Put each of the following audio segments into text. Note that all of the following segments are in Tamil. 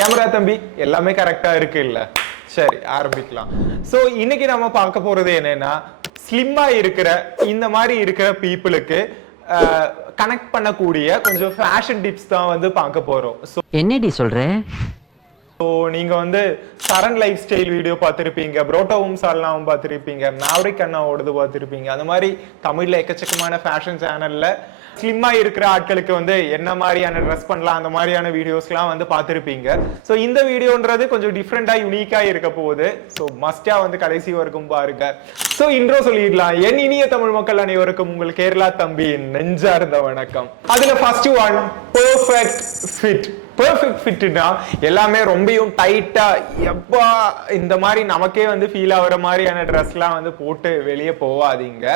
கேமரா தம்பி எல்லாமே கரெக்டா இருக்கு இல்ல? சரி, ஆரம்பிக்கலாம். சோ இன்னைக்கு நம்ம பார்க்க போறது என்னன்னா, ஸ்லிம்மா இருக்கிற இந்த மாதிரி இருக்கிற பீப்புளுக்கு கனெக்ட் பண்ணக்கூடிய கொஞ்சம் ஃபேஷன் டிப்ஸ் தான் வந்து பார்க்க போறோம். என்னடி சொல்ற? ஸோ நீங்க வந்து சரண் லைஃப் ஸ்டைல் வீடியோ பார்த்துருப்பீங்க, புரோட்டோவும் சால்னாவும் பார்த்துருப்பீங்க, மேவரிக் அண்ணாவோடது பார்த்துருப்பீங்க. அந்த மாதிரி தமிழ்ல எக்கச்சக்கமான ஃபேஷன் சேனல்ல ஸ்லிம்மா இருக்கிற ஆட்களுக்கு வந்து என்ன மாதிரியான ட்ரெஸ் பண்ணலாம் அந்த மாதிரியான வீடியோஸ்லாம் வந்து பார்த்துருப்பீங்க. ஸோ இந்த வீடியோன்றது கொஞ்சம் டிஃப்ரெண்டா யூனிக்கா இருக்க போகுது. ஸோ மஸ்டா வந்து கடைசி வரைக்கும் பாருங்க. ஸோ இன்ட்ரோ சொல்லிடலாம். என் இனிய தமிழ் மக்கள் அனைவருக்கும் உங்கள் கேரளா தம்பியின் நெஞ்சார்ந்த வணக்கம். அதுல first one, perfect fit. Perfect ஃபிட்னா எல்லாமே ரொம்பவும் டைட்டா எப்பா இந்த மாதிரி நமக்கே வந்து ஃபீல் ஆகுற மாதிரியான ட்ரெஸ்லாம் வந்து போட்டு வெளியே போவாதீங்க.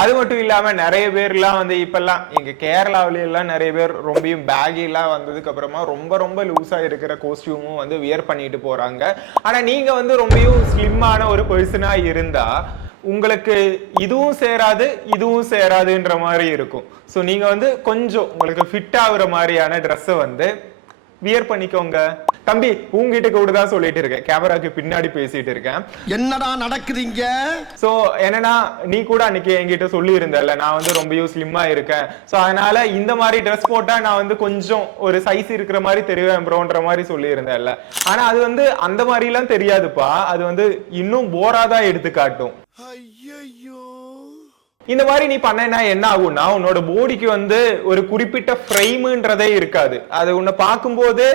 அது மட்டும் இல்லாம நிறைய பேர்லாம் வந்து இப்பெல்லாம் எங்க கேரளாவில எல்லாம் நிறைய பேர் ரொம்பவும் பேகி எல்லாம் வந்ததுக்கு அப்புறமா ரொம்ப ரொம்ப லூஸா இருக்கிற கோஸ்டியூமும் வந்து வியர் பண்ணிட்டு போறாங்க. ஆனா நீங்க வந்து ரொம்பவும் ஸ்லிம்மான ஒரு பர்சனா இருந்தா உங்களுக்கு இதுவும் சேராது இதுவும் சேராதுன்ற மாதிரி இருக்கும். ஸோ நீங்க வந்து கொஞ்சம் உங்களுக்கு ஃபிட் ஆகுற மாதிரியான ட்ரெஸ்ஸை வந்து வியர் பண்ணிக்கோங்க. தம்பி உங்ககிட்ட கூட தான் சொல்லிட்டு இருக்கேன், கேமராக்கு பின்னாடி பேசிட்டு இருக்கேன். என்னடா நடக்குதுங்க? சோ என்னன்னா நீ கூட அன்னைக்கு என்கிட்ட சொல்லி இருந்தல, நான் வந்து ரொம்பவும் ஸ்லிம்மா இருக்கேன், சோ அதனால இந்த மாதிரி ட்ரெஸ் போட்டா நான் வந்து கொஞ்சம் ஒரு சைஸ் இருக்கிற மாதிரி தெரிவேன் ப்ரோன்ற மாதிரி சொல்லி இருந்தேன்ல. ஆனா அது வந்து அந்த மாதிரி எல்லாம் தெரியாதுப்பா, அது வந்து இன்னும் போராதான் எடுத்து காட்டும். இந்த மாதிரி நீ பண்ணா என்ன ஆகும்னா, உன்னோட பாடிக்கு வந்து ஒரு குறிப்பிட்ட ஃப்ரேம்ன்றதே இருக்காது. அது உன்னை பார்க்கும்போது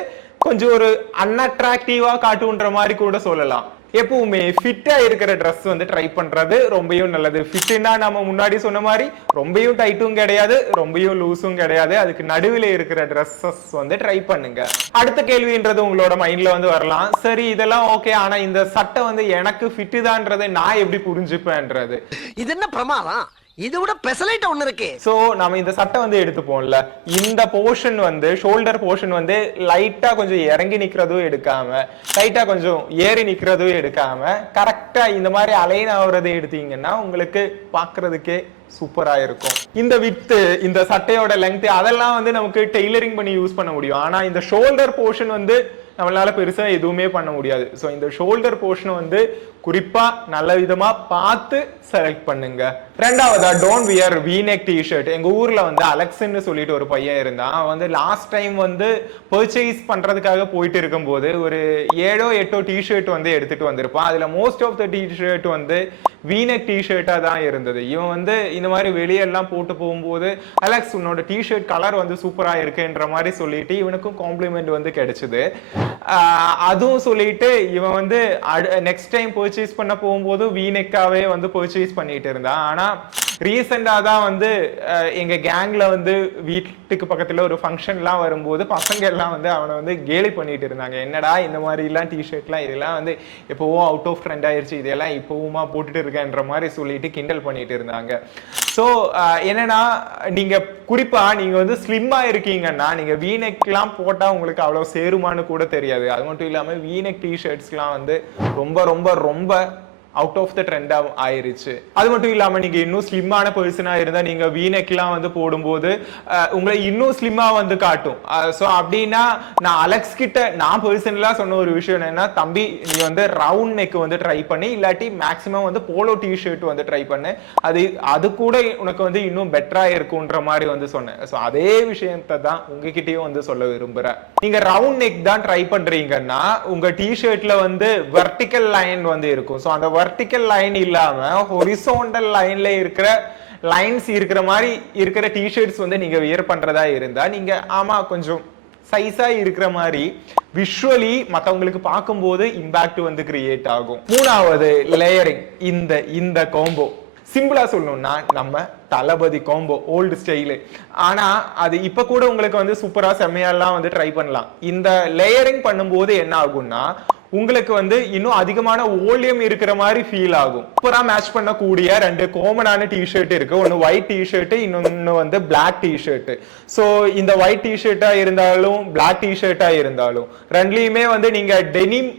கொஞ்சம் ஒரு அன்அட்ராக்டிவா காட்டுன்ற மாதிரி கூட சொல்லலாம். எப்பவுமே ஃபிட்டா இருக்கிற ட்ரெஸ் வந்து ட்ரை பண்றது ரொம்பவும் நல்லது. ஃபிட்னா நம்ம முன்னாடி சொன்ன மாதிரி ரொம்பவும் டைட்டும் கிடையாது, ரொம்பவும் லூஸும் கிடையாது. அதுக்கு நடுவில் இருக்கிற ட்ரெஸ்ஸஸ் வந்து ட்ரை பண்ணுங்க. அடுத்த கேள்வின்றது உங்களோட மைண்ட்ல வந்து வரலாம், சரி இதெல்லாம் ஓகே, ஆனா இந்த சட்டை வந்து எனக்கு ஃபிட்டு தான்ன்றதை நான் எப்படி புரிஞ்சுப்பேன்றது. இது என்ன பிரமாதம்? இது விட பெசலைட் ஒன்னு இருக்கு. சோ நாம இந்த சட்டை வந்து எடுத்துப்போம்ல, இந்த போர்ஷன் வந்து ஷோல்டர் போர்ஷன் வந்து லைட்டா கொஞ்சம் இறங்கி நிக்கிறதும் எடுக்காம, லைட்டா கொஞ்சம் ஏறி நிக்கிறதும் எடுக்காம, கரெக்டா இந்த மாதிரி அலைன் ஆகுறதை எடுத்தீங்கன்னா உங்களுக்கு பாக்குறதுக்கே சூப்பரா இருக்கும். இந்த வித்து, இந்த சட்டையோட லெங்த் அதெல்லாம் வந்து நமக்கு டெய்லரிங் பண்ணி யூஸ் பண்ண முடியும். ஆனா இந்த ஷோல்டர் போர்ஷன் வந்து நம்மளால பெருசா எதுவுமே பண்ண முடியாது. ஸோ இந்த ஷோல்டர் போர்ஷனை வந்து குறிப்பா நல்ல விதமா பார்த்து செலக்ட் பண்ணுங்க. ரெண்டாவதா, டோன்ட் வியர் V-neck டிஷர்ட். எங்க ஊர்ல வந்து அலெக்ஸ்ன்னு சொல்லிட்டு ஒரு பையன் இருந்தான். அவன் வந்து லாஸ்ட் டைம் வந்து பர்ச்சேஸ் பண்றதுக்காக போயிட்டு இருக்கும்போது ஒரு 7-8 டிஷர்ட் வந்து எடுத்துட்டு வந்திருப்பான். அதுல மோஸ்ட் ஆஃப் த டிஷர்ட் வந்து V-neck டிஷர்ட்டா தான் இருந்தது. இவன் வந்து இந்த மாதிரி வெளியெல்லாம் போட்டு போகும்போது, அலெக்ஸ் உன்னோட டிஷர்ட் கலர் வந்து சூப்பரா இருக்குன்ற மாதிரி சொல்லிட்டு இவனுக்கும் காம்ப்ளிமெண்ட் வந்து கிடைச்சது. அதுவும் சொல்லிட்டு இவன் வந்து நெக்ஸ்ட் டைம் பர்ச்சேஸ் பண்ண போகும்போது V-neckஆவே வந்து பர்ச்சேஸ் பண்ணிட்டு இருந்தான். ஆனா ரீசெண்டா தான் வந்து எங்க கேங்ல வந்து வீட்டுக்கு பக்கத்துல ஒரு ஃபங்க்ஷன்லாம் வரும்போது பசங்க எல்லாம் வந்து அவனை வந்து கேலி பண்ணிட்டு இருந்தாங்க. என்னடா இந்த மாதிரி எல்லாம் டிஷர்ட்லாம் இதெல்லாம் வந்து எப்பவும் அவுட் ஆஃப் ட்ரெண்ட் ஆயிருச்சு, இதெல்லாம் இப்பவுமா போட்டுட்டு இருக்கேன்ற மாதிரி சொல்லிட்டு கிண்டல் பண்ணிட்டு இருந்தாங்க. ஸோ என்னன்னா நீங்க குறிப்பா நீங்க வந்து ஸ்லிம்மா இருக்கீங்கன்னா நீங்க V-neckலாம் போட்டா உங்களுக்கு அவ்வளவு சேருமான்னு கூட தெரியாது. அது மட்டும் இல்லாம V-neck டிஷர்ட்ஸ்லாம் வந்து ரொம்ப ரொம்ப ரொம்ப அவுட் ஆஃப் த ட்ரெண்ட் ஆயிருச்சு. அது மட்டும் இல்லாம நீங்க இன்னும் ஸ்லிம்மான பர்சனா இருந்தா நீங்க V-neckலாம் வந்து போடும்போது உங்களை இன்னும் ஸ்லிம்மா வந்து காட்டும். ஸோ அப்படின்னா நான் அலெக்ஸ் கிட்ட நான் பர்சனலா சொன்ன ஒரு விஷயம் என்னன்னா, தம்பி நீ வந்து ரவுண்ட் நெக் வந்து ட்ரை பண்ணி, இல்லாட்டி மேக்சிமம் வந்து போலோ டிஷர்ட் வந்து ட்ரை பண்ணு, அது கூட உனக்கு வந்து இன்னும் பெட்டரா இருக்கும்ன்ற மாதிரி வந்து சொன்னேன். ஸோ அதே விஷயத்தை தான் உங்ககிட்டயும் வந்து சொல்ல விரும்புறேன். நீங்க ரவுண்ட் நெக் தான் ட்ரை பண்றீங்கன்னா உங்க டிஷர்ட்ல வந்து வெர்டிக்கல் லைன் வந்து இருக்கும். ஸோ அந்த வெர்டிக்கல் லைன் இல்லாம ஹொரிசோண்டல் லைன்ல இருக்கிற லைன்ஸ் இருக்கிற மாதிரி இருக்கிற டிஷர்ட்ஸ் வந்து நீங்க வியர் பண்றதா இருந்தா நீங்க ஆமா கொஞ்சம் சைஸா இருக்கிற மாதிரி விஷுவலி மத்தவங்களுக்கு பார்க்கும்போது இம்பாக்ட் வந்து கிரியேட் ஆகும். மூணாவது, லேயரிங். இந்த காம்போ சிம்பிளா சொல்லணும்னா நம்ம தளபதி காம்போ, ஓல்டு ஸ்டைலு. ஆனா அது இப்ப கூட உங்களுக்கு வந்து சூப்பரா செம்மையெல்லாம் வந்து ட்ரை பண்ணலாம். இந்த லேயரிங் பண்ணும்போது என்ன ஆகும்னா உங்களுக்கு வந்து இன்னும் அதிகமான வால்யூம் இருக்கிற மாதிரி ஃபீல் ஆகும். சூப்பரா மேட்ச் பண்ணக்கூடிய ரெண்டு காமனான டிஷர்ட் இருக்கு. ஒன்னு ஒயிட் டிஷர்ட், இன்னொன்னு வந்து பிளாக் டிஷர்ட். சோ இந்த ஒயிட் டிஷர்ட்டா இருந்தாலும் பிளாக் டிஷர்ட்டா இருந்தாலும் ரெண்டுலயுமே வந்து நீங்க டெனிம்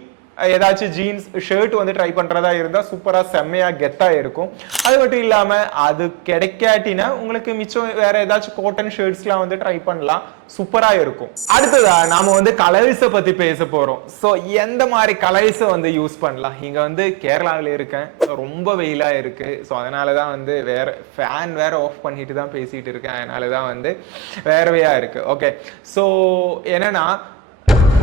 ஏதாச்சும் ஜீன்ஸ் ஷர்ட் வந்து ட்ரை பண்றதா இருந்தா சூப்பரா செம்மையா கெத்தா இருக்கும். அது மட்டும் இல்லாம அது கிடைக்காட்டினா உங்களுக்கு மிச்சம் வேற ஏதாச்சும் காட்டன் ஷர்ட்ஸ்லாம் வந்து ட்ரை பண்ணலாம், சூப்பரா இருக்கும். அடுத்ததா நாம வந்து கலர்ஸ பத்தி பேச போறோம். சோ எந்த மாதிரி கலர்ஸ வந்து யூஸ் பண்ணலாம்? இங்க வந்து கேரளாவில் இருக்கேன், ரொம்ப வெயிலா இருக்கு. ஸோ அதனாலதான் வந்து வேற ஃபேன் வேற ஆஃப் பண்ணிட்டு தான் பேசிட்டு இருக்கேன். அதனாலதான் வந்து வேறவையா இருக்கு. ஓகே, ஸோ என்னன்னா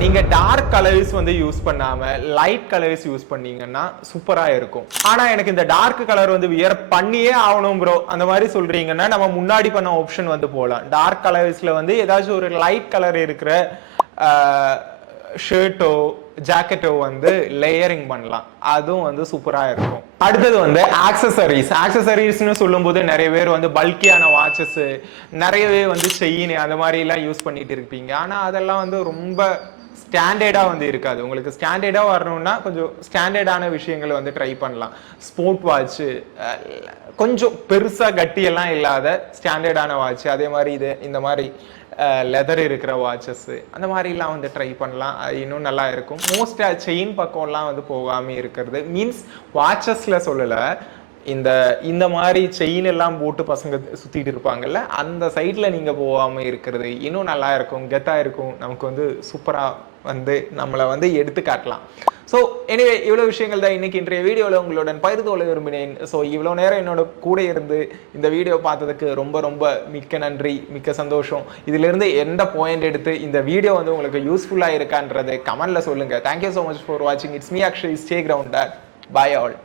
நீங்க டார்க் கலர்ஸ் வந்து யூஸ் பண்ணாம லைட் கலர்ஸ் யூஸ் பண்ணீங்கன்னா சூப்பரா இருக்கும். ஆனா எனக்கு இந்த டார்க் கலர் வந்து வியர் பண்ணியே ஆகணும் ப்ரோ அந்த மாதிரி சொல்றீங்கன்னா நம்ம முன்னாடி பண்ண ஆப்ஷன் வந்து போகலாம். டார்க் கலர்ஸ்ல வந்து ஏதாச்சும் ஒரு லைட் கலர் இருக்கிற ஷர்ட்டோ ஜாக்கெட்டோ வந்து லேயரிங் பண்ணலாம், அதுவும் வந்து சூப்பரா இருக்கும். அடுத்தது வந்து ஆக்சசரிஸ்னு சொல்லும் போது நிறைய பேர் வந்து பல்கியான வாட்சஸ், நிறையவே வந்து செயின் அந்த மாதிரி எல்லாம் யூஸ் பண்ணிட்டு இருப்பீங்க. ஆனா அதெல்லாம் வந்து ரொம்ப ஸ்டாண்டர்டா வந்து இருக்காது. உங்களுக்கு ஸ்டாண்டர்டா வரணும்னா கொஞ்சம் ஸ்டாண்டர்டான விஷயங்களை வந்து ட்ரை பண்ணலாம். ஸ்போர்ட் வாட்ச், கொஞ்சம் பெருசா கட்டியெல்லாம் இல்லாத ஸ்டாண்டர்டான வாட்ச், அதே மாதிரி இது இந்த மாதிரி லெதர் இருக்கிற வாட்சஸ் அந்த மாதிரிலாம் வந்து ட்ரை பண்ணலாம், அது இன்னும் நல்லா இருக்கும். மோஸ்டா செயின் பக்கம்லாம் வந்து போகாம இருக்கிறது, மீன்ஸ் வாட்சஸ்ல சொல்லலை, இந்த மாதிரி செயின் எல்லாம் போட்டு பசங்க சுத்திட்டு இருப்பாங்கல்ல, அந்த சைட்ல நீங்க போகாம இருக்கிறது இன்னும் நல்லா இருக்கும், கெத்தா இருக்கும். நமக்கு வந்து சூப்பரா வந்து நம்மளை வந்து எடுத்து காட்டலாம். ஸோ எனிவே இவ்வளவு விஷயங்கள் தான் இன்னைக்கு இன்றைய வீடியோவில் உங்களுடன் பகிர்ந்து கொள்ள விரும்பினேன். ஸோ இவ்வளோ நேரம் என்னோட கூட இருந்து இந்த வீடியோ பார்த்ததுக்கு ரொம்ப ரொம்ப மிக்க நன்றி, மிக்க சந்தோஷம். இதிலிருந்து எந்த பாயிண்ட் எடுத்து இந்த வீடியோ வந்து உங்களுக்கு யூஸ்ஃபுல்லாக இருக்கான்றது கமெண்ட்ல சொல்லுங்க. தேங்க்யூ ஸோ மச் ஃபார் வாட்சிங். It's me Akshay. Stay grounded. Bye all.